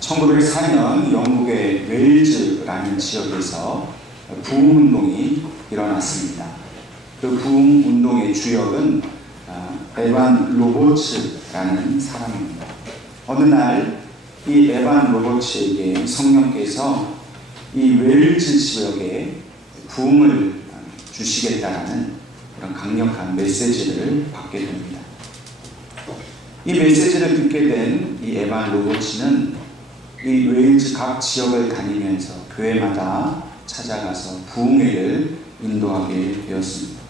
1904년 영국의 웨일즈라는 지역에서 부흥운동이 일어났습니다. 그 부흥운동의 주역은 에반 로버츠라는 사람입니다. 어느 날 이 에반 로버츠에게 성령께서 이 웨일즈 지역에 부흥을 주시겠다라는 그런 강력한 메시지를 받게 됩니다. 이 메시지를 듣게 된 이 에반 로버츠는 이 웨일즈 각 지역을 다니면서 교회마다 찾아가서 부흥회를 인도하게 되었습니다.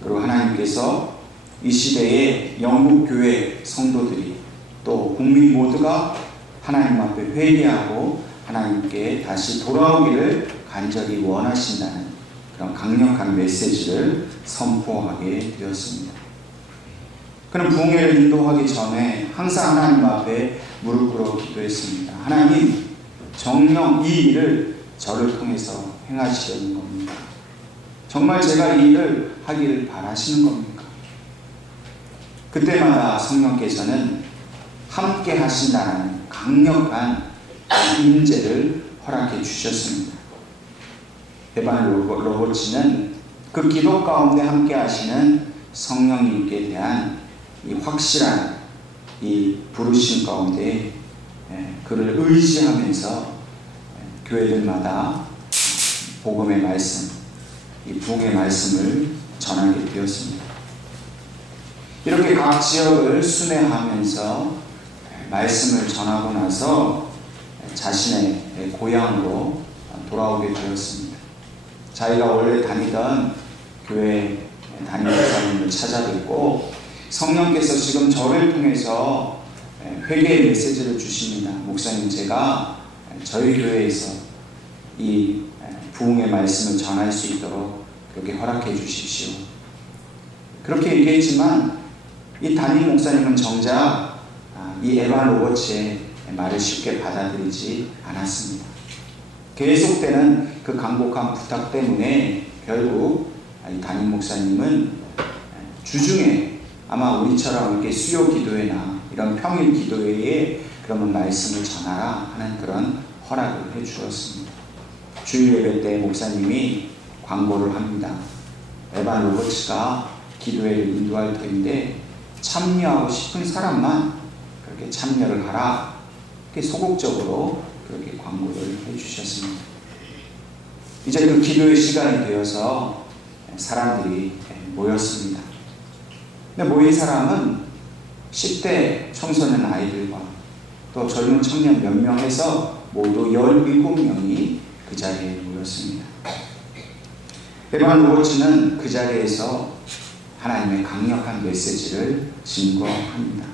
그리고 하나님께서 이 시대에 영국 교회 성도들이 또 국민 모두가 하나님 앞에 회개하고 하나님께 다시 돌아오기를 간절히 원하신다는 그런 강력한 메시지를 선포하게 되었습니다. 그는 부흥회를 인도하기 전에 항상 하나님 앞에 무릎 꿇어 기도했습니다. 하나님, 정녕 이 일을 저를 통해서 행하시려는 겁니까? 정말 제가 이 일을 하기를 바라시는 겁니까? 그때마다 성령께서는 함께 하신다는 강력한 임재를 허락해 주셨습니다. 에반 로버츠는 그 기도 가운데 함께 하시는 성령님께 대한 이 확실한 이 부르심 가운데 그를 의지하면서 교회들마다 복음의 말씀, 이 부흥의 말씀을 전하게 되었습니다. 이렇게 각 지역을 순회하면서 말씀을 전하고 나서 자신의 고향으로 돌아오게 되었습니다. 자기가 원래 다니던 교회 담임 목사님을 찾아뵙고 성령께서 지금 저를 통해서 회개의 메시지를 주십니다. 목사님, 제가 저희 교회에서 이 부흥의 말씀을 전할 수 있도록 그렇게 허락해 주십시오. 그렇게 얘기했지만 이 담임 목사님은 정작 이 에반 로버츠의 말을 쉽게 받아들이지 않았습니다. 계속되는 그 간곡한 부탁 때문에 결국 이 담임 목사님은 주중에 아마 우리처럼 이렇게 수요 기도회나 이런 평일 기도회에 그러면 말씀을 전하라 하는 그런 허락을 해 주었습니다. 주일 예배 때 목사님이 광고를 합니다. 에반 로버츠가 기도회를 인도할 터인데 참여하고 싶은 사람만 그렇게 참여를 하라. 그렇게 소극적으로 그렇게 광고를 해 주셨습니다. 이제 그 기도의 시간이 되어서 사람들이 모였습니다. 근데 모인 사람은 10대 청소년 아이들과 또 젊은 청년 몇 명에서 모두 17명이 그 자리에 모였습니다. 에반 로버츠는 그 자리에서 하나님의 강력한 메시지를 증거합니다.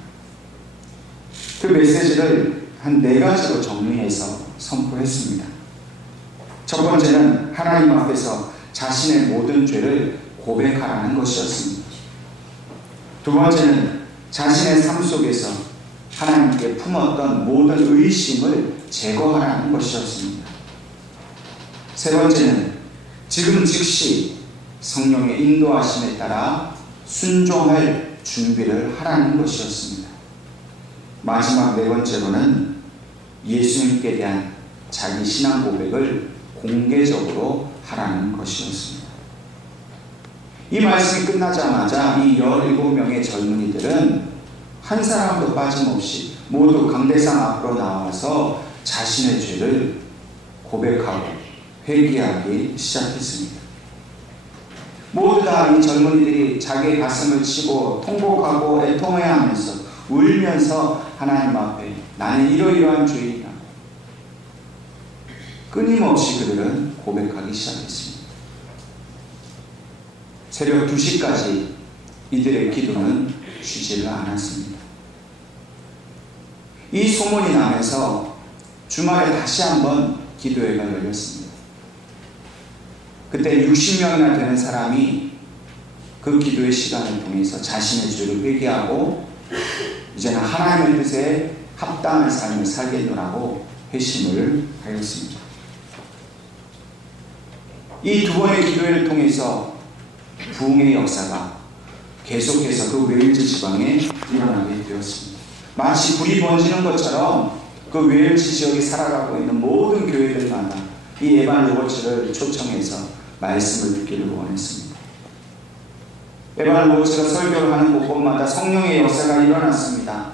그 메시지를 한 4가지로 정리해서 선포했습니다. 첫 번째는 하나님 앞에서 자신의 모든 죄를 고백하라는 것이었습니다. 두 번째는 자신의 삶 속에서 하나님께 품었던 모든 의심을 제거하라는 것이었습니다. 세 번째는 지금 즉시 성령의 인도하심에 따라 순종할 준비를 하라는 것이었습니다. 마지막 4번째로는 예수님께 대한 자기 신앙 고백을 공개적으로 하라는 것이었습니다. 이 말씀이 끝나자마자 이 17명의 젊은이들은 한 사람도 빠짐없이 모두 강대상 앞으로 나와서 자신의 죄를 고백하고 회개하기 시작했습니다. 모두 다 이 젊은이들이 자기의 가슴을 치고 통곡하고 애통해하면서 울면서 하나님 앞에 나는 이러이러한 죄인이라고 끊임없이 그들은 고백하기 시작했습니다. 새벽 2시까지 이들의 기도는 쉬지를 않았습니다. 이 소문이 나면서 주말에 다시 한번 기도회가 열렸습니다. 그때 60명이나 되는 사람이 그 기도의 시간을 통해서 자신의 죄를 회개하고 이제는 하나님의 뜻에 합당한 삶을 살겠노라고 회심을 하였습니다. 이 2번의 기도회를 통해서 부흥의 역사가 계속해서 그 웨일즈 지방에 일어나게 되었습니다. 마치 불이 번지는 것처럼 그 웨일즈 지역에 살아가고 있는 모든 교회들마다 이 에반 로버츠를 초청해서 말씀을 듣기를 원했습니다. 에반 로버츠가 설교를 하는 곳곳마다 성령의 역사가 일어났습니다.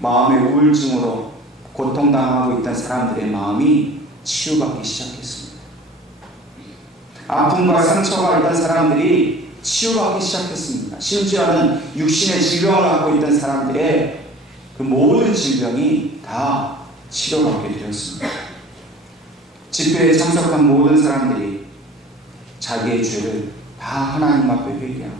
마음의 우울증으로 고통당하고 있던 사람들의 마음이 치유받기 시작했습니다. 아픔과 상처가 있던 사람들이 치유받기 시작했습니다. 심지어는 육신의 질병을 갖고 있던 사람들의 그 모든 질병이 다 치료받게 되었습니다. 집회에 참석한 모든 사람들이 자기의 죄를 다 하나님 앞에 회개하고,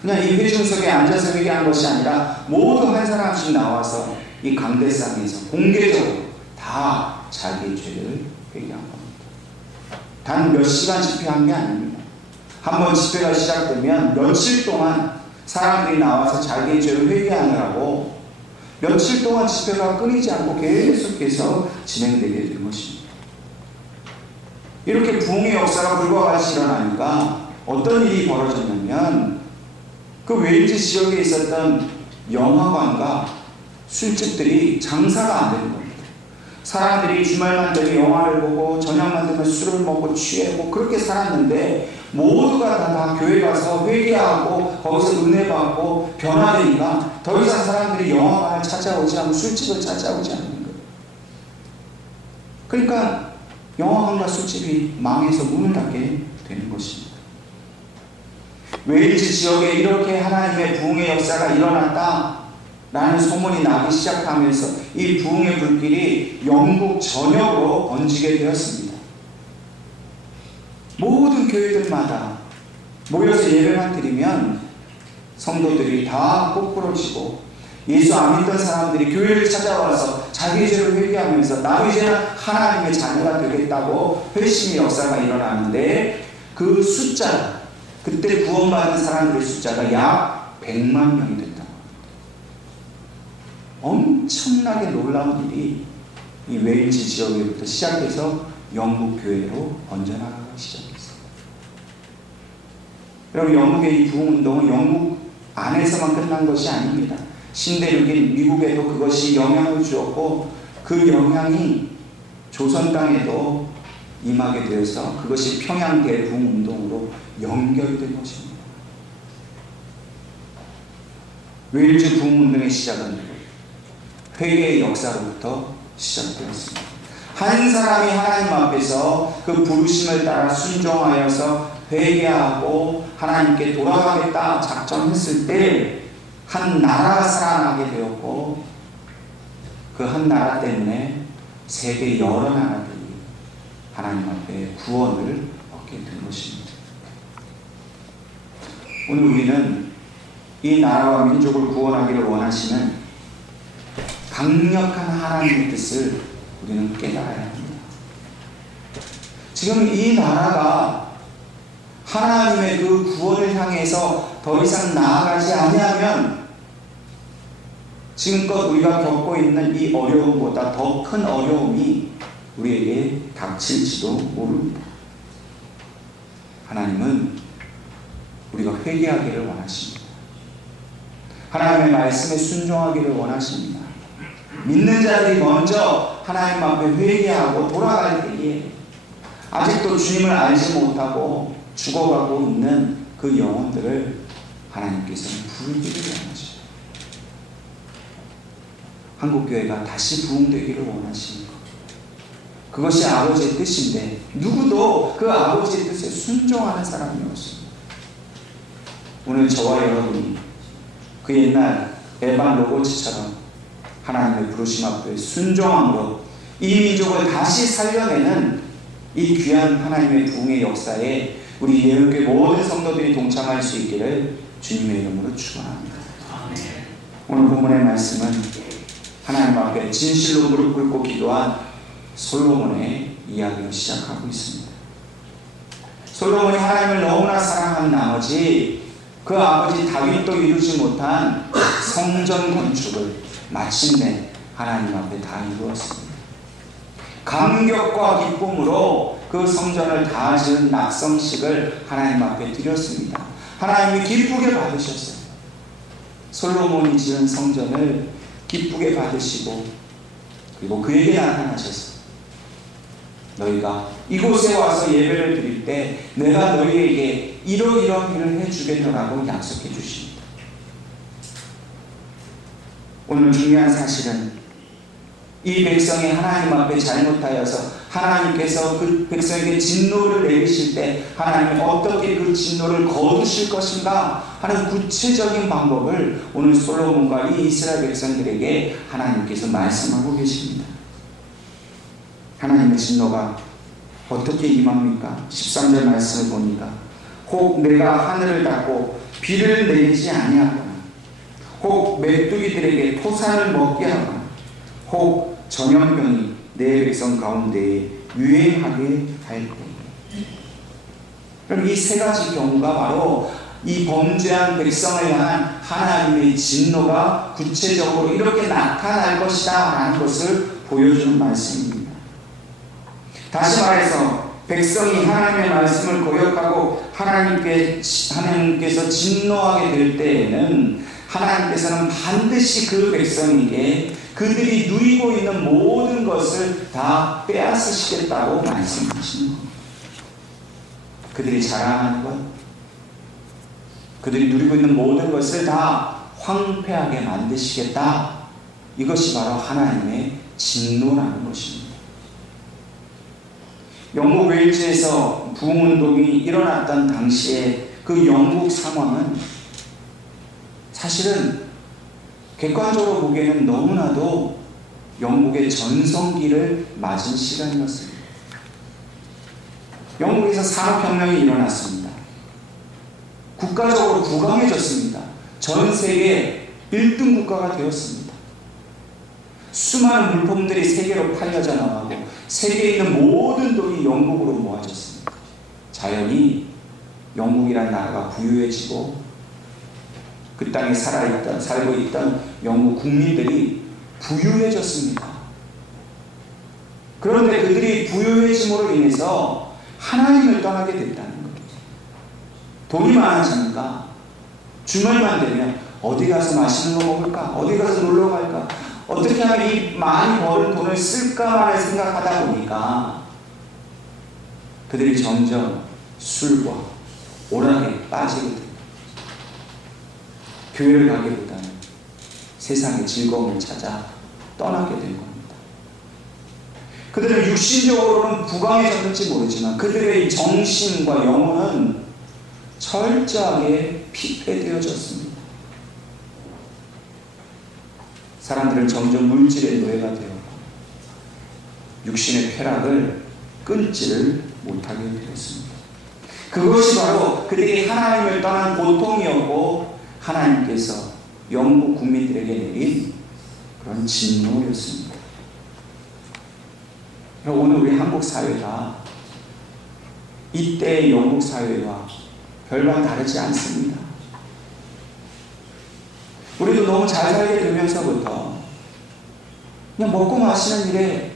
그냥 이 회중석에 앉아서 회개한 것이 아니라 모두 한 사람씩 나와서 이 강대상에서 공개적으로 다 자기의 죄를 회개한 겁니다. 단 몇 시간 집회한 게 아닙니다. 한번 집회가 시작되면 며칠 동안 사람들이 나와서 자기의 죄를 회개하느라고 며칠 동안 집회가 끊이지 않고 계속해서 진행되게 된 것입니다. 이렇게 부흥의 역사가 불과 같이 일어나니까 어떤 일이 벌어졌냐면, 그 웨일즈 지역에 있었던 영화관과 술집들이 장사가 안 되는 겁니다. 사람들이 주말만 되면 영화를 보고 저녁만 되면 술을 먹고 취하고 그렇게 살았는데, 모두가 다 교회 가서 회개하고 거기서 은혜 받고 변화되니까 더 이상 사람들이 영화관을 찾아오지 않고 술집을 찾아오지 않는 거예요. 그러니까 영화관과 술집이 망해서 문을 닫게 되는 것입니다. 웨일즈 지역에 이렇게 하나님의 부흥의 역사가 일어났다라는 소문이 나기 시작하면서 이 부흥의 불길이 영국 전역으로 번지게 되었습니다. 모든 교회들마다 모여서 예배만 드리면 성도들이 다 꼬꾸러지고, 예수 안 믿던 사람들이 교회를 찾아와서 자기 죄를 회개하면서 나도 이제는 하나님의 자녀가 되겠다고 회심의 역사가 일어나는데, 그 숫자, 그때 구원받은 사람들의 숫자가 약 100만 명이 됐다고 합니다. 엄청나게 놀라운 일이 이 웨일즈 지역에부터 시작해서 영국 교회로 번져나가기 시작했어요. 여러분, 영국의 이 부흥운동은 영국 안에서만 끝난 것이 아닙니다. 신대륙인 미국에도 그것이 영향을 주었고, 그 영향이 조선 땅에도 임하게 되어서 그것이 평양 대부흥운동으로 연결된 것입니다. 웨일즈 부흥운동의 시작은 회개의 역사로부터 시작되었습니다. 한 사람이 하나님 앞에서 그 부르심을 따라 순종하여서 회개하고 하나님께 돌아가겠다 작정했을 때 한 나라가 살아나게 되었고, 그 한 나라 때문에 세계 여러 나라들이 하나님 앞에 구원을 얻게 된 것입니다. 오늘 우리는 이 나라와 민족을 구원하기를 원하시는 강력한 하나님의 뜻을 우리는 깨달아야 합니다. 지금 이 나라가 하나님의 그 구원을 향해서 더 이상 나아가지 아니하면 지금껏 우리가 겪고 있는 이 어려움보다 더 큰 어려움이 우리에게 닥칠지도 모릅니다. 하나님은 우리가 회개하기를 원하십니다. 하나님의 말씀에 순종하기를 원하십니다. 믿는 자들이 먼저 하나님 앞에 회개하고 돌아갈 때에 아직도 주님을 알지 못하고 죽어가고 있는 그 영혼들을 하나님께서는 부르기를 원하십니다. 한국교회가 다시 부흥되기를 원하시는 것, 그것이 아버지의 뜻인데 누구도 그 아버지의 뜻에 순종하는 사람이 없습니다. 오늘 저와 여러분이 그 옛날 에반 로버츠처럼 하나님의 부르심 앞에 순종함으로 이 민족을 다시 살려내는 이 귀한 하나님의 부흥의 역사에 우리 예언교회 모든 성도들이 동참할 수 있기를 주님의 이름으로 축원합니다. 오늘 본문의 말씀은 하나님 앞에 진실로 무릎 꿇고 기도한 솔로몬의 이야기로 시작하고 있습니다. 솔로몬이 하나님을 너무나 사랑한 나머지 그 아버지 다윗도 이루지 못한 성전 건축을 마침내 하나님 앞에 다 이루었습니다. 감격과 기쁨으로 그 성전을 다 지은 낙성식을 하나님 앞에 드렸습니다. 하나님이 기쁘게 받으셨어요. 솔로몬이 지은 성전을 기쁘게 받으시고 그리고 그에게 나타나셔서 너희가 이곳에 와서 예배를 드릴 때 내가 너희에게 이러이러한 일을 해주겠노라고 약속해 주십니다. 오늘 중요한 사실은 이 백성이 하나님 앞에 잘못하여서 하나님께서 그 백성에게 진노를 내리실 때 하나님이 어떻게 그 진노를 거두실 것인가 하는 구체적인 방법을 오늘 솔로몬과 이 이스라엘 백성들에게 하나님께서 말씀하고 계십니다. 하나님의 진노가 어떻게 임합니까? 13절 말씀을 보니까 혹 내가 하늘을 닫고 비를 내리지 아니하거나 혹 메뚜기들에게 토산을 먹게 하거나 혹 전염병이 내 백성 가운데에 유행하게 할 때에. 그럼 이 세 가지 경우가 바로 이 범죄한 백성을 향한 하나님의 진노가 구체적으로 이렇게 나타날 것이다 라는 것을 보여주는 말씀입니다. 다시 말해서 백성이 하나님의 말씀을 거역하고 하나님께서 진노하게 될 때에는 하나님께서는 반드시 그 백성에게 그들이 누리고 있는 모든 것을 다 빼앗으시겠다고 말씀하시는 겁니다. 그들이 자랑하는 것, 그들이 누리고 있는 모든 것을 다 황폐하게 만드시겠다. 이것이 바로 하나님의 진노라는 것입니다. 영국 웨일즈에서 부흥운동이 일어났던 당시에 그 영국 상황은 사실은 객관적으로 보기에는 너무나도 영국의 전성기를 맞은 시간이었습니다. 영국에서 산업혁명이 일어났습니다. 국가적으로 부강해졌습니다. 전 세계 1등 국가가 되었습니다. 수많은 물품들이 세계로 팔려져 나가고 세계에 있는 모든 돈이 영국으로 모아졌습니다. 자연히 영국이라는 나라가 부유해지고 그 땅에 살고 있던 영국 국민들이 부유해졌습니다. 그런데 그들이 부유해짐으로 인해서 하나님을 떠나게 됐다는 겁니다. 돈이 많아지니까 주말만 되면 어디 가서 맛있는 거 먹을까? 어디 가서 놀러 갈까? 어떻게 하면 이 많이 버는 돈을 쓸까만을 생각하다 보니까 그들이 점점 술과 오락에 빠지게 됩니다. 교회를 가기보다는 세상의 즐거움을 찾아 떠나게 된 겁니다. 그들은 육신적으로는 부강해졌는지 모르지만 그들의 정신과 영혼은 철저하게 피폐되어졌습니다. 사람들은 점점 물질의 노예가 되었고 육신의 쾌락을 끊지를 못하게 되었습니다. 그것이 바로 그들이 하나님을 떠난 고통이었고 하나님께서 영국 국민들에게 내린 그런 진노였습니다. 오늘 우리 한국 사회가 이때의 영국 사회와 별반 다르지 않습니다. 우리도 너무 잘 살게 되면서부터 그냥 먹고 마시는 일에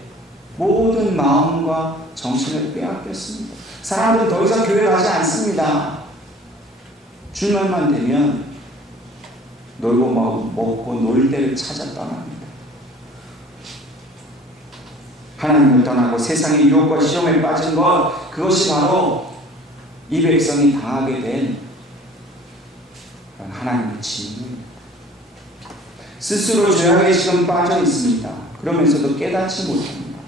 모든 마음과 정신을 빼앗겼습니다. 사람들은 더 이상 교회 가지 않습니다. 주말만 되면 놀고 먹고 놀 때를 찾아 떠납니다. 하나님을 떠나고 세상의 유혹과 시험에 빠진 것, 그것이 바로 이 백성이 당하게 된 하나님의 진노입니다. 스스로 죄악에 지금 빠져 있습니다. 그러면서도 깨닫지 못합니다.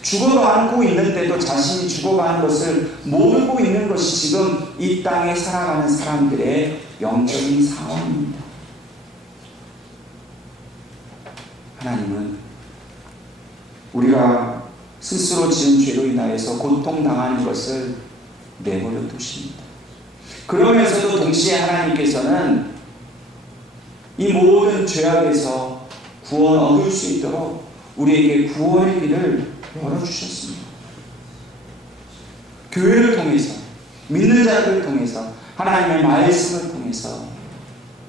죽어가고 있는데도 자신이 죽어가는 것을 모르고 있는 것이 지금 이 땅에 살아가는 사람들의 영적인 상황입니다. 하나님은 우리가 스스로 지은 죄로 인하여서 고통당하는 것을 내버려 두십니다. 그러면서도 동시에 하나님께서는 이 모든 죄악에서 구원 얻을 수 있도록 우리에게 구원의 길을 열어주셨습니다. 교회를 통해서, 믿는 자들을 통해서, 하나님의 말씀을 통해서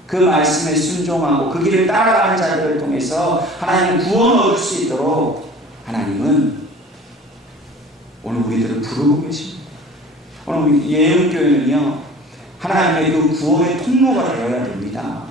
그 말씀에 순종하고 그 길을 따라가는 자들을 통해서 하나님 구원 얻을 수 있도록 하나님은 오늘 우리들을 부르고 계십니다. 오늘 예언교회는요, 하나님의 그 구원의 통로가 되어야 됩니다.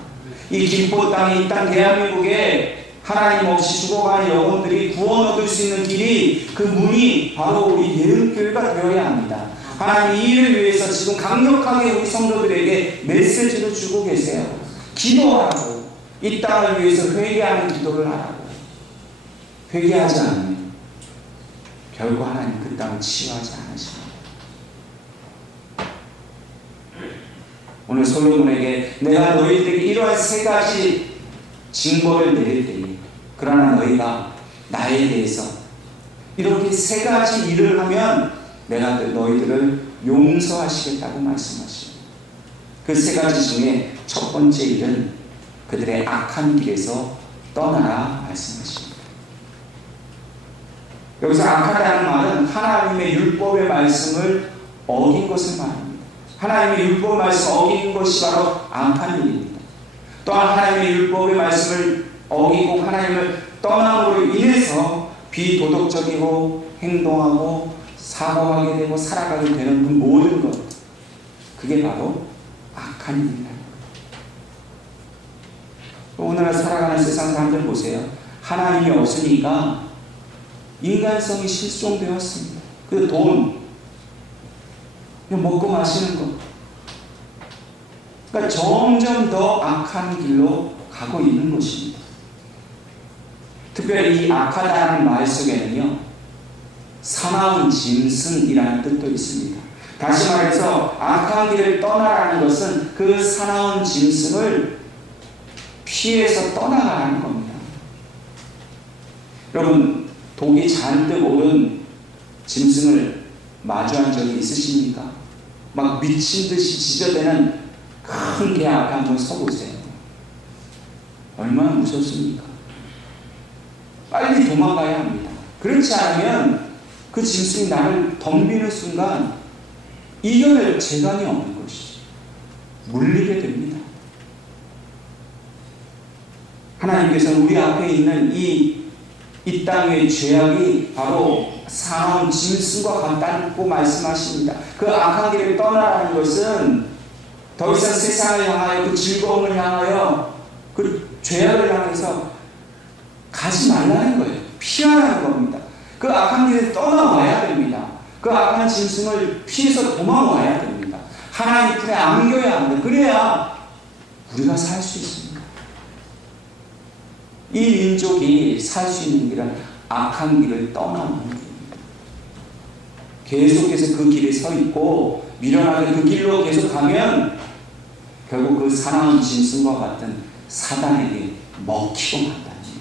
이 기뻐 땅에, 이 땅 대한민국에 하나님 없이 죽어가는 영혼들이 구원 얻을 수 있는 길이, 그 문이 바로 우리 예능교회가 되어야 합니다. 하나님 이 일을 위해서 지금 강력하게 우리 성도들에게 메시지를 주고 계세요. 기도하라고. 이 땅을 위해서 회개하는 기도를 하라고. 회개하지 않으면 결국 하나님 그 땅을 치유하지 않으십니다. 오늘 솔로몬에게 내가 너희들에게 이러한 세 가지 징벌을 내릴 때니, 그러나 너희가 나에 대해서 이렇게 세 가지 일을 하면 내가 너희들을 용서하시겠다고 말씀하십니다. 그 세 가지 중에 첫 번째 일은 그들의 악한 길에서 떠나라 말씀하십니다. 여기서 악하다는 말은 하나님의 율법의 말씀을 어긴 것을 말합니다. 하나님의 율법 말씀 어긴 것이 바로 악한 일입니다. 또한 하나님의 율법의 말씀을 어기고 하나님을 떠남으로 인해서 비도덕적이고 행동하고 사고하게 되고 살아가게 되는 그 모든 것, 그게 바로 악한 일이다. 오늘날 살아가는 세상 사람들 보세요. 하나님이 없으니까 인간성이 실종되었습니다. 그 돈, 먹고 마시는 것. 그러니까 점점 더 악한 길로 가고 있는 것입니다. 특별히 이 악하다는 말 속에는요, 사나운 짐승이라는 뜻도 있습니다. 다시 말해서 악한 길을 떠나라는 것은 그 사나운 짐승을 피해서 떠나가라는 겁니다. 여러분, 독이 잔뜩 오른 짐승을 마주한 적이 있으십니까? 막 미친 듯이 지저대는 큰 개 앞에 한번 서보세요. 얼마나 무섭습니까? 빨리 도망가야 합니다. 그렇지 않으면 그 짐승이 나를 덤비는 순간 이겨낼 재간이 없는 것이죠. 물리게 됩니다. 하나님께서는 우리 앞에 있는 이 땅의 죄악이 바로 사나운 짐승과 같다고 말씀하십니다. 그 악한 길을 떠나라는 것은 더 이상 세상을 향하여 그 즐거움을 향하여 그 죄악을 향해서 가지 말라는 거예요. 피하라는 겁니다. 그 악한 길을 떠나와야 됩니다. 그 악한 짐승을 피해서 도망와야 됩니다. 하나님 품에 안겨야 합니다. 그래야 우리가 살 수 있습니다. 이 민족이 살 수 있는 길은 악한 길을 떠나는 길입니다. 계속해서 그 길에 서 있고 미련하게 그 길로 계속 가면 결국 그 사나운 짐승과 같은 사단에게 먹히고 만다는 거예요.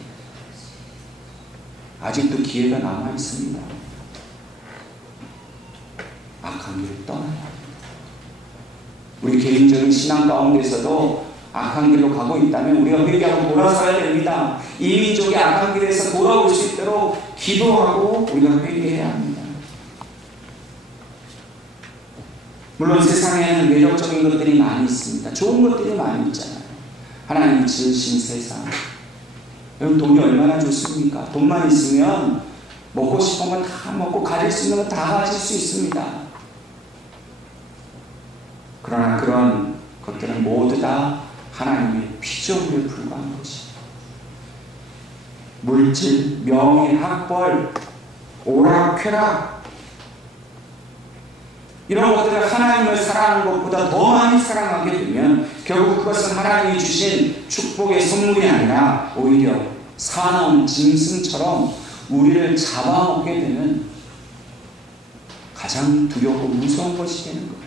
아직도 기회가 남아 있습니다. 악한 길을 떠나야 합니다. 우리 개인적인 신앙 가운데서도 악한 길로 가고 있다면 우리가 회개하고 돌아서야 됩니다. 이 민족이 악한 길에서 돌아올 수 있도록 기도하고 우리가 회개해야 합니다. 물론 세상에는 매력적인 것들이 많이 있습니다. 좋은 것들이 많이 있잖아요. 하나님이 지으신 세상. 여러분, 돈이 얼마나 좋습니까? 돈만 있으면 먹고 싶은 건 다 먹고 가질 수 있는 건 다 가질 수 있습니다. 그러나 그런 것들은 모두 다 하나님의 피조물에 불과한 것입니다. 물질, 명예, 학벌, 오락쾌락, 이런 것들을 하나님을 사랑하는 것보다 더 많이 사랑하게 되면 결국 그것은 하나님이 주신 축복의 선물이 아니라 오히려 사나운 짐승처럼 우리를 잡아먹게 되는 가장 두렵고 무서운 것이 되는 거예요.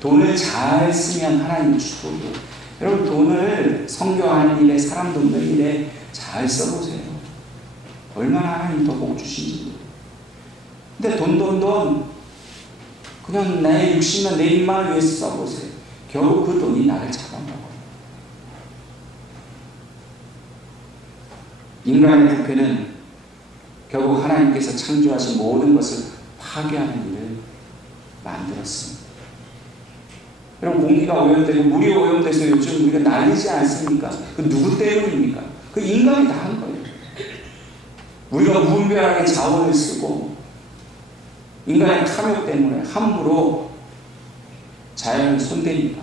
돈을 잘 쓰면 하나님의 축복이에요. 여러분, 돈을 성교하는 일에, 사람 돕는 일에 잘 써보세요. 얼마나 하나님 더 복 주신지. 근데 돈 그냥 내 육신과 내 입만을 위해서 써보세요. 결국 그 돈이 나를 잡아먹어요. 인간의 부패는 결국 하나님께서 창조하신 모든 것을 파괴하는 일을 만들었습니다. 여러분, 공기가 오염되고 물이 오염돼서 요즘 우리가 난리지 않습니까? 그 누구 때문입니까? 그 인간이 다 한 거예요. 우리가 무분별하게 자원을 쓰고 인간의 탐욕 때문에 함부로 자연을 손대니까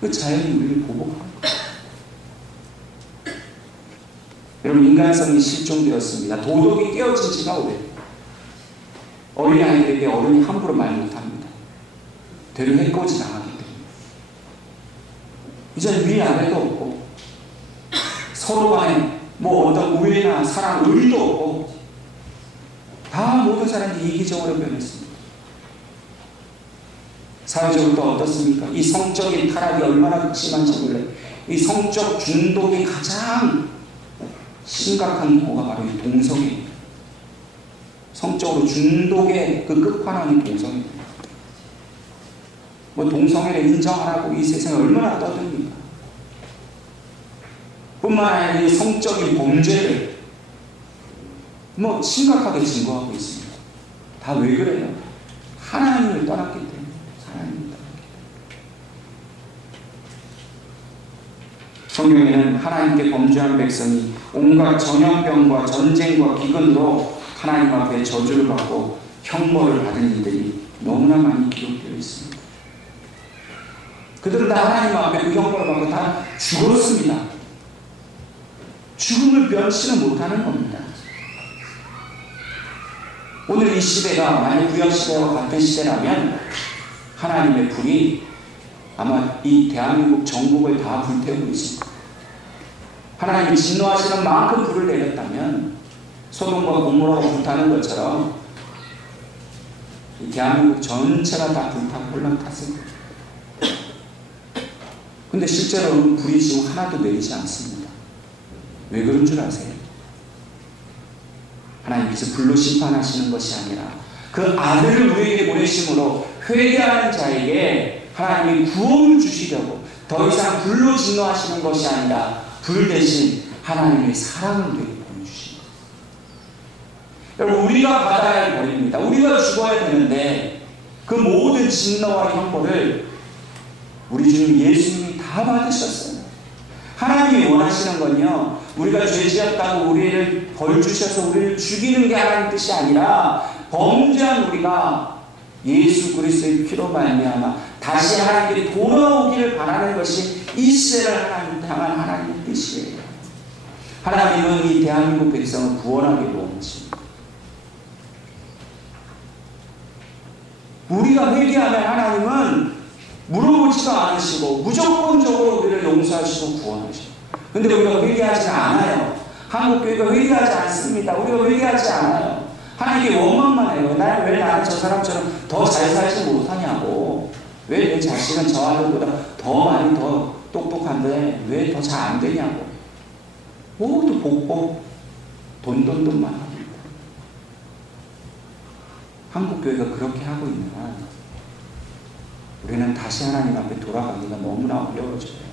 그 자연이 우리를 보복하는 거예요. 여러분, 인간성이 실종되었습니다. 도덕이 깨어진 지가 오래돼요. 어린아이들에게 어른이 함부로 말 못합니다. 되려 해코지 당하기 때문에. 이제 위아래도 없고 서로 간에 뭐 어떤 우애나 사랑, 의리도 없고 다 모든 사람이 이기적으로 변했습니다. 사회적으로 또 어떻습니까? 이 성적인 타락이 얼마나 심한지 몰라요. 이 성적 중독이 가장 심각한 경우가 바로 이 동성애입니다. 성적으로 중독의 그 끝판왕이 동성애입니다. 뭐 동성애를 인정하라고 이 세상에 얼마나 떠듭니까? 뿐만 아니라 이 성적인 범죄를 뭐 심각하게 증거하고 있습니다. 다 왜 그래요? 하나님을 떠났기 때문에. 하나님을 떠났기 때문에. 성경에는 하나님께 범죄한 백성이 온갖 전염병과 전쟁과 기근으로 하나님 앞에 저주를 받고 형벌을 받은 이들이 너무나 많이 기록되어 있습니다. 그들은 다 하나님 앞에 그 형벌을 받고 다 죽었습니다. 죽음을 면치는 못하는 겁니다. 오늘 이 시대가 만약 구약시대와 같은 시대라면 하나님의 불이 아마 이 대한민국 전국을 다 불태우고 있습니다. 하나님이 진노하시는 만큼 불을 내렸다면 소돔과 고모라가 불타는 것처럼 이 대한민국 전체가 다 불타고 올라탔습니다. 근데 실제로는 불이 지금 하나도 내리지 않습니다. 왜 그런 줄 아세요? 하나님께서 불로 심판하시는 것이 아니라 그 아들을 우리에게 보내심으로 회개하는 자에게 하나님이 구원을 주시려고 더 이상 불로 진노하시는 것이 아니라 불 대신 하나님의 사랑을 우리에게 보내주십니다. 여러분, 우리가 받아야 할 벌입니다. 우리가 죽어야 되는데 그 모든 진노와 형벌을 우리 주님 예수님이 다 받으셨어요. 하나님이 원하시는 건요, 우리가 죄지었다고 우리를 벌 주셔서 우리를 죽이는 게 하나님 뜻이 아니라 범죄한 우리가 예수 그리스도의 피로 말미암아 다시 하나님께 돌아오기를 바라는 것이 이 시대를 향한 하나님의 뜻이에요. 하나님은 이 대한민국 백성을 구원하기로 원하십니다. 우리가 회개하면 하나님은 물어보지도 않으시고 무조건적으로 우리를 용서하시고 구원하시고, 근데 우리가 회개하지 않아요. 한국교회가 회개하지 않습니다. 우리가 회개하지 않아요. 하나님께 원망만 해요. 왜 나는 저 사람처럼 더 잘 살지 못하냐고, 왜 내 자식은 저 아들보다 더 많이 더 똑똑한데 왜 더 잘 안 되냐고. 모두 복복 돈만 합니다. 한국교회가 그렇게 하고 있는 한 우리는 다시 하나님 앞에 돌아가기가 너무나 어려워져요.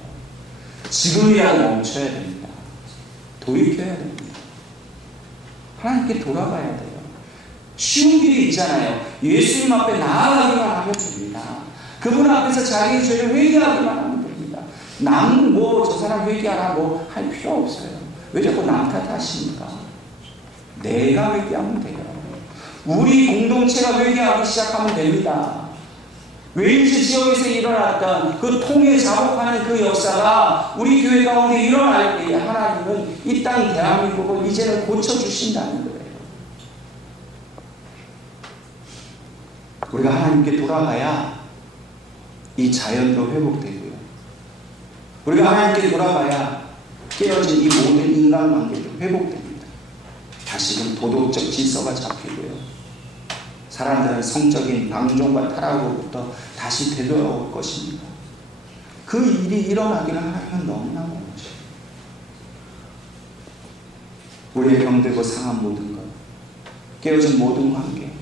지금이라도 멈춰야 됩니다. 돌이켜야 됩니다. 하나님께 돌아가야 돼요. 쉬운 길이 있잖아요. 예수님 앞에 나아가기만 하면 됩니다. 그분 앞에서 자기의 죄를 회개하기만 하면 됩니다. 남 저 사람 회개하라 할 필요 없어요. 왜 자꾸 남 탓하십니까? 내가 회개하면 돼요. 우리 공동체가 회개하기 시작하면 됩니다. 웨일즈 지역에서 일어났던 그 통일 자복하는 그 역사가 우리 교회 가운데 일어날 때에 하나님은 이 땅 대한민국을 이제는 고쳐주신다는 거예요. 우리가 하나님께 돌아가야 이 자연도 회복되고요. 우리가 하나님께 돌아가야 깨어진 이 모든 인간관계도 회복됩니다. 다시금 도덕적 질서가 잡히고요. 사람들은 성적인 방종과 타락으로부터 다시 되돌아올 것입니다. 그 일이 일어나기를 하나님은 너무나 원하십니다. 우리의 병들고 상한 모든 것, 깨어진 모든 관계,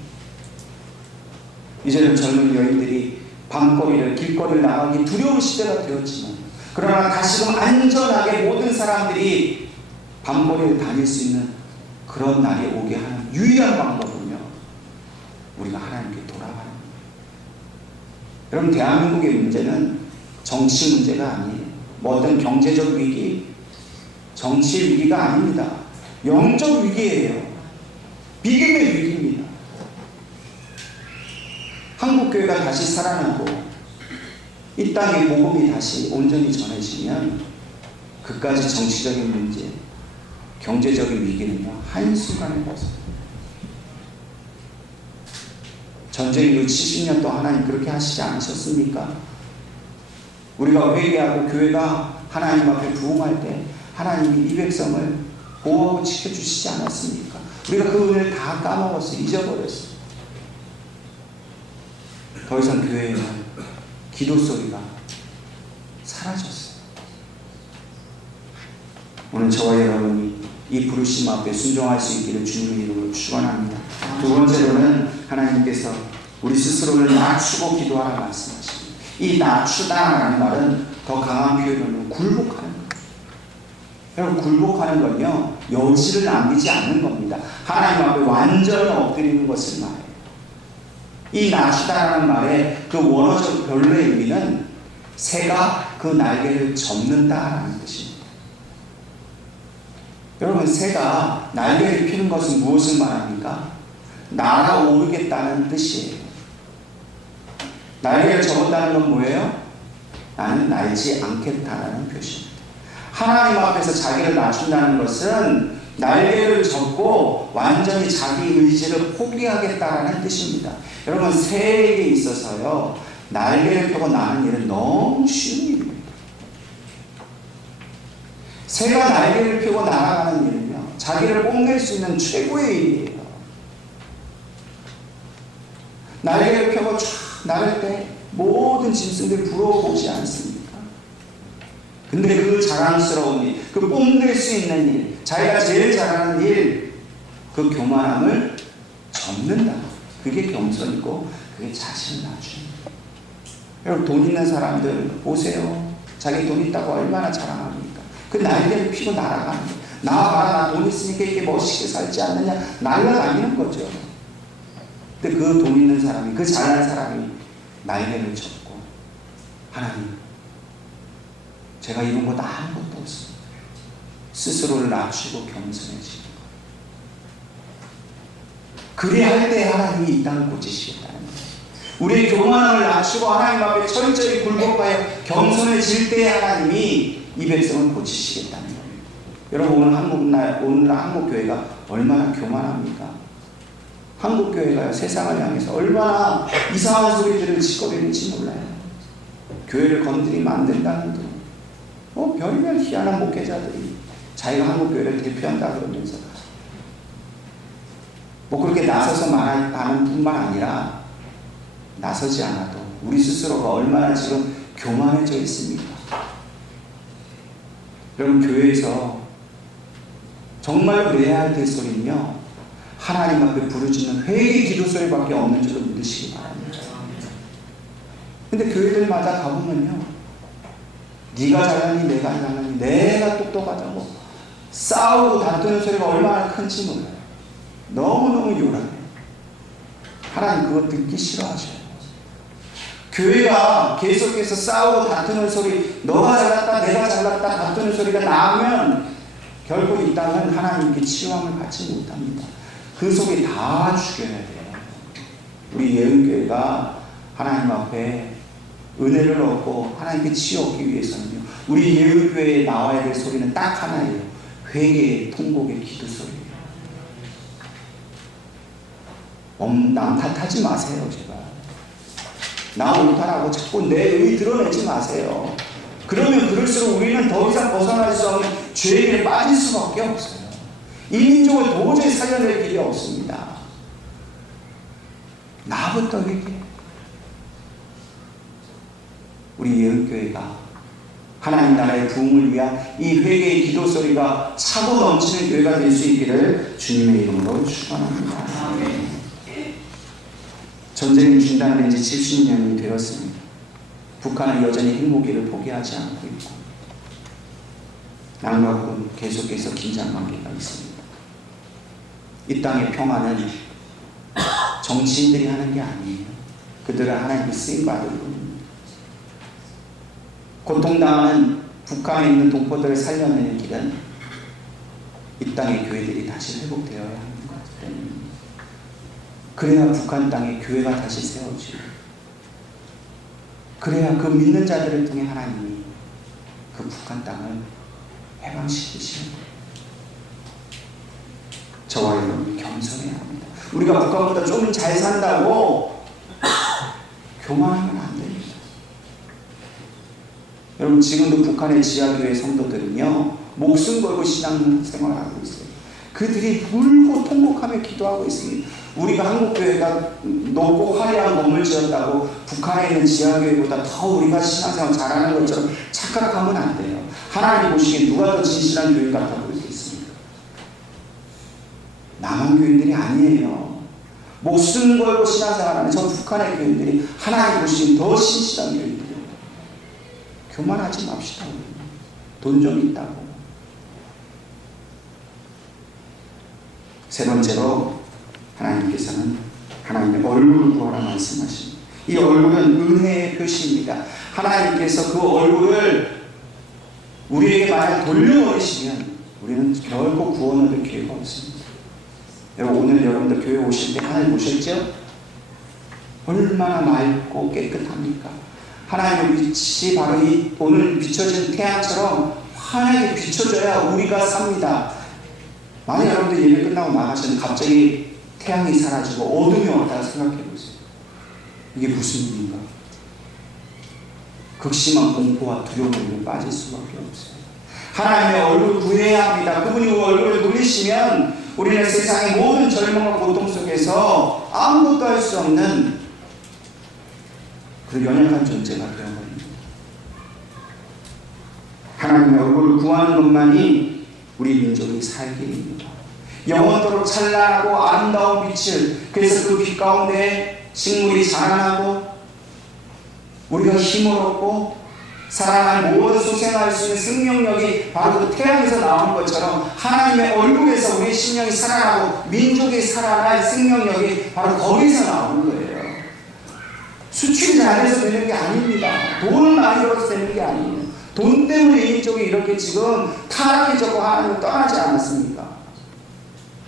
이제는 젊은 여인들이 밤거리를 길거리를 나가기 두려운 시대가 되었지만, 그러나 다시금 안전하게 모든 사람들이 밤거리를 다닐 수 있는 그런 날이 오게 하는 유일한 방법은요, 우리가 하나님께 돌아가는 거예요. 여러분, 대한민국의 문제는 정치 문제가 아니에요. 뭐 어떤 경제적 위기, 정치 위기가 아닙니다. 영적 위기예요. 믿음의 위기입니다. 한국교회가 다시 살아나고 이 땅의 복음이 다시 온전히 전해지면 그까지 정치적인 문제, 경제적인 위기는요, 한순간에 벗어요. 전쟁 이후 70년 동안 하나님 그렇게 하시지 않으셨습니까? 우리가 회개하고 교회가 하나님 앞에 부응할 때 하나님이 이 백성을 보호하고 지켜주시지 않았습니까? 우리가 그 은혜를 다 까먹었어요. 잊어버렸어요. 더 이상 교회에는 기도 소리가 사라졌어요. 오늘 저와 여러분이 이 부르심 앞에 순종할 수 있기를 주님의 이름으로 축원합니다. 두 번째로는 하나님께서 우리 스스로를 낮추고 기도하라 말씀하십니다. 이 낮추다라는 말은 더 강한 표현으로 굴복하는 거예요. 여러분, 굴복하는 건요, 여지를 남기지 않는 겁니다. 하나님 앞에 완전히 엎드리는 것을 말해요. 이 낮추다라는 말의 그 원어적 별로의 의미는 새가 그 날개를 접는다라는 뜻입니다. 여러분, 새가 날개를 피는 것은 무엇을 말합니까? 날아오르겠다는 뜻이에요. 날개를 접었다는 건 뭐예요? 나는 날지 않겠다라는 표시입니다. 하나님 앞에서 자기를 낮춘다는 것은 날개를 접고 완전히 자기 의지를 포기하겠다라는 뜻입니다. 여러분, 새에게 있어서요, 날개를 펴고 나는 일은 너무 쉬운 일입니다. 새가 날개를 펴고 날아가는 일은요, 자기를 뽐낼 수 있는 최고의 일이에요. 날개를 펴고 쫙 나를 때 모든 짐승들이 부러워보지 않습니까? 근데 그 자랑스러운 일, 그 뽐낼 수 있는 일, 자기가 제일 잘하는 일, 그 교만함을 접는다. 그게 겸손이고 그게 자신을 낮추는 거예요. 여러분, 돈 있는 사람들 보세요. 자기 돈 있다고 얼마나 자랑합니까? 그 날개를 피고 날아가는 거예요. 나 봐라, 나 돈 있으니까 이렇게 멋있게 살지 않느냐, 날아다니는 거죠. 근데 그 돈 있는 사람이, 그 잘난 사람이 날개를 접고, 하나님, 제가 이룬 것 아무것도 없습니다. 스스로를 낮추고 겸손해지는 것. 그래야 할 때 하나님이 이 땅을 고치시겠다는 거예요. 우리의 교만함을 낮추고 하나님 앞에 철저히 굴복하여 겸손해질 때 하나님이 이 백성을 고치시겠다는 거예요. 여러분, 오늘 한국교회가 얼마나 교만합니까? 한국교회가 세상을 향해서 얼마나 이상한 소리들을 짓거리는지 몰라요. 교회를 건드리면 안 된다는 둥. 별별 희한한 목회자들이 자기가 한국교회를 대표한다 그러면서 그렇게 나서서 말하는 뿐만 아니라 나서지 않아도 우리 스스로가 얼마나 지금 교만해져 있습니까? 여러분, 교회에서 정말로 내야 할 대소리는요, 하나님 앞에 부르짖는 회개 기도 소리밖에 없는 줄로 믿으시기 바랍니다. 근데 교회들마다 가보면요, 네가 잘하니 내가 잘하니 내가 똑똑하다고 싸우고 다투는 소리가 얼마나 큰지 몰라요. 너무너무 요란해요. 하나님 그거 듣기 싫어하셔요. 교회가 계속해서 싸우고 다투는 소리, 너가 잘났다 내가 잘났다 다투는 소리가 나오면 결국 이 땅은 하나님께 치유함을 받지 못합니다. 그 속에 다 죽여야 돼요. 우리 예은교회가 하나님 앞에 은혜를 얻고 하나님께 치유 얻기 위해서는요, 우리 예은교회에 나와야 될 소리는 딱 하나예요. 회개의 통곡의 기도 소리예요. 남 탓하지 마세요. 제발 나 못하라고 자꾸 내 의 드러내지 마세요. 그러면 그럴수록 우리는 더 이상 벗어날 수 없는 죄에 빠질 수밖에 없어요. 이 민족을 도저히 살려낼 길이 없습니다. 나부터 회개. 우리 예은교회가 하나님 나라의 부흥을 위한 이 회개의 기도 소리가 차고 넘치는 교회가 될 수 있기를 주님의 이름으로 축원합니다. 전쟁이 중단된 지 70년이 되었습니다. 북한은 여전히 핵무기를 포기하지 않고 있고 남과국은 계속해서 긴장 관계가 있습니다. 이 땅의 평화는 정치인들이 하는 게 아니에요. 그들은 하나님께 쓰임받을 뿐입니다. 고통당하는 북한에 있는 동포들을 살려내는 길은 이 땅의 교회들이 다시 회복되어야 하는 것 때문입니다. 그래야 북한 땅에 교회가 다시 세워지고, 그래야 그 믿는 자들을 통해 하나님이 그 북한 땅을 해방시키시는 거예요. 저와 여러분이 겸손해야 합니다. 우리가 북한보다 좀 잘 산다고 교만하면 안 됩니다. 여러분, 지금도 북한의 지하교회 성도들은요, 목숨 걸고 신앙생활을 하고 있어요. 그들이 울고 통곡하며 기도하고 있습니다. 우리가 한국교회가 높고 화려한 건물 지었다고 북한에 있는 지하교회보다 더 우리가 신앙생활 잘하는 것처럼 착각하면 안 돼요. 하나님 보시기에 누가 더 진실한 교인 같아 보이겠습니까? 남한 교인들이 아니에요. 목숨 걸고 신앙생활하는 저 북한의 교인들이 하나님 보시기에 더 신실한 교인들이에요. 교만하지 맙시다. 돈 좀 있다고. 세 번째로 하나님께서는 하나님의 얼굴을 구하라 말씀하십니다. 이 얼굴은 은혜의 표시입니다. 하나님께서 그 얼굴을 우리에게 만약 돌려버리시면 우리는 결코 구원 얻을 기회가 없습니다. 여러분, 오늘 여러분들 교회 오실 때 하나님 보셨죠? 얼마나 맑고 깨끗합니까? 하나님의 빛이 바로 이 오늘 비춰진 태양처럼 환하게 비춰져야 우리가 삽니다. 만약 여러분들 예배 끝나고 나가시면 갑자기 태양이 사라지고 어둠이 왔다고 생각해 보세요. 이게 무슨 일인가? 극심한 공포와 두려움에 빠질 수밖에 없어요. 하나님의 얼굴을 구해야 합니다. 그분이 그 얼굴을 돌리시면 우리는 세상의 모든 절망과 고통 속에서 아무것도 할 수 없는 그 연약한 존재가 되어버립니다. 하나님의 얼굴을 구하는 것만이 우리 민족이 살 길입니다. 영원토록 찬란하고 아름다운 빛을, 그래서 그 빛 가운데 식물이 자라나고 우리가 힘을 얻고 살아난 모든 소생할 수 있는 생명력이 바로 그 태양에서 나오는 것처럼 하나님의 얼굴에서 우리의 심령이 살아나고 민족이 살아날 생명력이 바로 거기서 나오는 거예요. 수출이 잘해서 되는 게 아닙니다. 돈을 많이 벌어서 되는 게 아니에요. 돈 때문에 이 민족이 이렇게 지금 타락해졌고 하나님을 떠나지 않았습니까?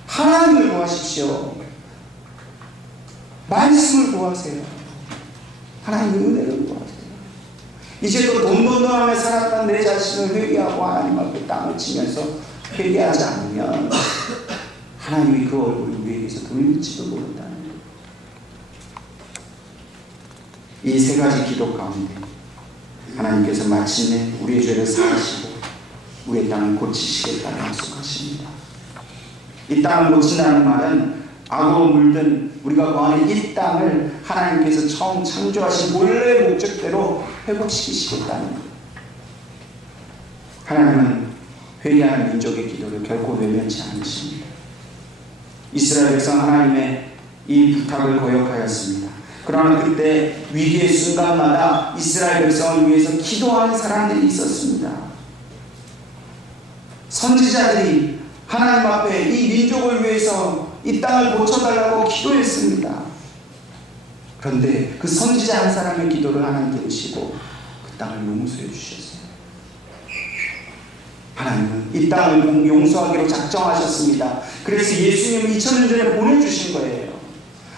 하나님을 구하십시오. 말씀을 구하세요. 하나님의 은혜를 구하세요. 이제 또 돈돈돈하며 살았던 내 자신을 회개하고 하나님 앞에 땅을 치면서 회개하지 않으면 하나님이 그 얼굴을 우리에게서 돌릴지도 모른다는 거예요. 이 세 가지 기도 가운데 하나님께서 마침내 우리의 죄를 사하시고 우리의 땅을 고치시겠다고 약속하십니다. 이 땅을 고친다는 말은 악으로 물든 우리가 거하는 이 땅을 하나님께서 처음 창조하신 본래의 목적대로 회복시키시겠다는 거예요. 하나님은 회개하는 민족의 기도를 결코 외면치 않으십니다. 이스라엘 백성 하나님의 이 부탁을 거역하였습니다. 그러나 그때 위기의 순간마다 이스라엘 백성을 위해서 기도하는 사람들이 있었습니다. 선지자들이 하나님 앞에 이 민족을 위해서 이 땅을 고쳐달라고 기도했습니다. 그런데 그 선지자 한 사람의 기도를 하나님 들으시고 그 땅을 용서해 주셨어요. 하나님은 이 땅을 용서하기로 작정하셨습니다. 그래서 예수님을 2000년 전에 보내주신 거예요.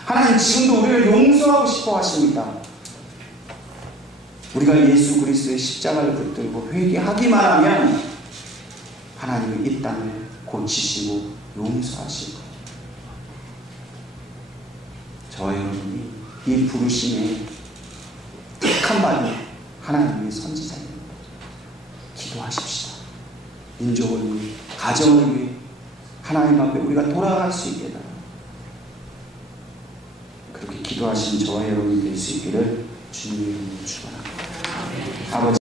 하나님 지금도 우리를 용서하고 싶어 하십니다. 우리가 예수 그리스도의 십자가를 붙들고 회개하기만 하면 하나님은 이 땅을 고치시고 용서하실 거예요. 저와 여러분이 이 부르심에 택한 바는 하나님의 선지자입니다. 기도하십시다. 민족을 위해, 가정을 위해 하나님 앞에 우리가 돌아갈 수 있게 해달라. 그렇게 기도하신 저와 여러분이 될 수 있기를 주님의 이름으로 축원합니다. 아버지